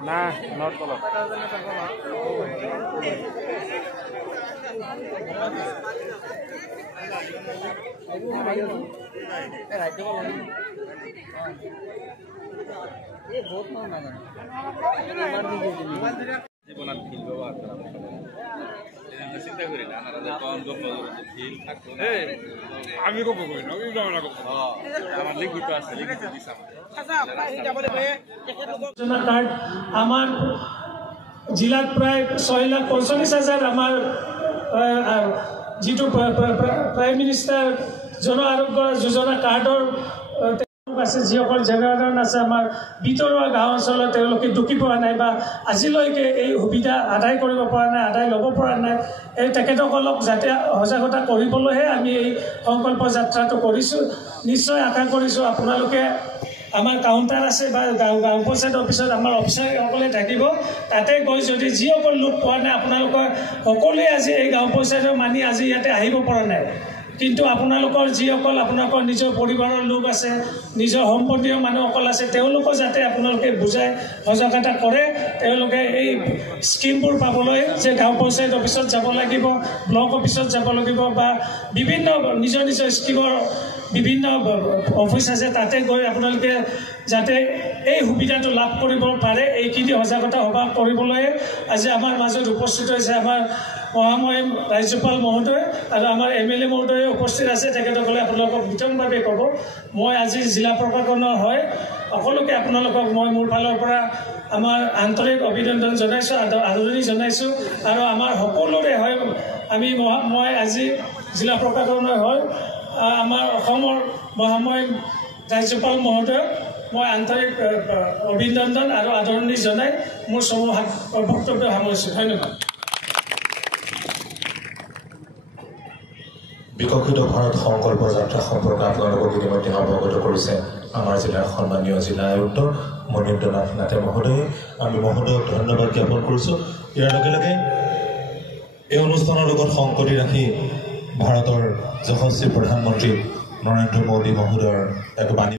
Nah, not kolok. আমি কব কই না আমি যাও না কব আমার লিখিত আছে লিখিত দিছাম কার্ড আমার জিলাত প্রায় 6,45,000 আমার যেটো প্ৰাইম মিনিষ্টাৰ জন আৰোগ্য যোজনা কাৰ্ডৰ আছে যিসকল জেগাদান আছে আমাৰ ভিতৰুৱা গাঁও অঞ্চলত তেওঁলোকে ঢুকি পোৱা নাই বা আজিলৈকে এই সুবিধা আদায় কৰিব পৰা নাই আদায় ল'ব পৰা নাই এই তেখেতসকলক যাতে সজাগতা কৰিবলৈহে আমি এই সংকল্প যাত্ৰাটো কৰিছোঁ নিশ্চয় আশা কৰিছোঁ আপোনালোকে আমাৰ কাউণ্টাৰ আছে বা গাঁও পঞ্চায়ত অফিচত আমাৰ অফিচাৰসকলে থাকিব তাতে গৈ যদি যিসকল লোক পোৱা নাই আপোনালোকৰ সকলোৱে আজি এই গাঁও পঞ্চায়তৰ মানি আজি ইয়াতে আহিব পৰা নাই কিন্তু আপোনালোকৰ যিসকল আপোনালোকৰ নিজৰ পৰিবাৰৰ লোক আছে নিজৰ সম্পৰ্কীয় মানুহসকল আছে তেওঁলোকক যাতে আপোনালোকে বুজাই সজাগতা কৰে তেওঁলোকে এই স্কিমবোৰ পাবলৈ যে গাঁও পঞ্চায়ত অফিচত যাব লাগিব ব্লক অফিচত যাব লাগিব বা বিভিন্ন নিজৰ নিজৰ স্কিমৰ বিভিন্ন অফিচ আছে তাতে গৈ আপোনালোকে যাতে এই সুবিধাটো লাভ কৰিব পাৰে এইখিনি সজাগতা সভা কৰিবলৈ আজি আমাৰ মাজত উপস্থিত হৈছে আমাৰ মহামহিম ৰাজ্যপাল মহোদয় আৰু আমাৰ MLA মহোদয় উপস্থিত আছে তেখেতসকলে আপোনালোকক বিতংভাৱে ক'ব মই আজি জিলা প্ৰশাসনৰ হয় সকলোকে আপোনালোকক মই মোৰ ফালৰ পৰা আমাৰ আন্তৰিক অভিনন্দন জনাইছোঁ আদৰণি জনাইছোঁ আৰু আমাৰ সকলোৰে হয় মই আজি জিলা প্ৰশাসনৰ হয় আমাৰ অসমৰ মহামহিম ৰাজ্যপাল মহোদয় মই আন্তৰিক অভিনন্দন আৰু আদৰণি জনাই মোৰ বক্তব্য সামৰিছোঁ ধন্যবাদ বিকশিত ভাৰত সংকল্প যাত্ৰা সম্পৰ্কে আপোনালোকক ইতিমধ্যে অৱগত কৰিছে আমাৰ জিলাৰ সন্মানীয় জিলা আয়ুক্ত মনীন্দ্ৰনাথ নাথে মহোদয়ে আমি মহোদয়ক ধন্যবাদ জ্ঞাপন কৰিছোঁ ইয়াৰ লগে লগে এই অনুষ্ঠানৰ লগত সংকতি ৰাখি ভাৰতৰ যশস্বী প্ৰধানমন্ত্ৰী নৰেন্দ্ৰ মোদী মহোদয়ৰ এক বাণী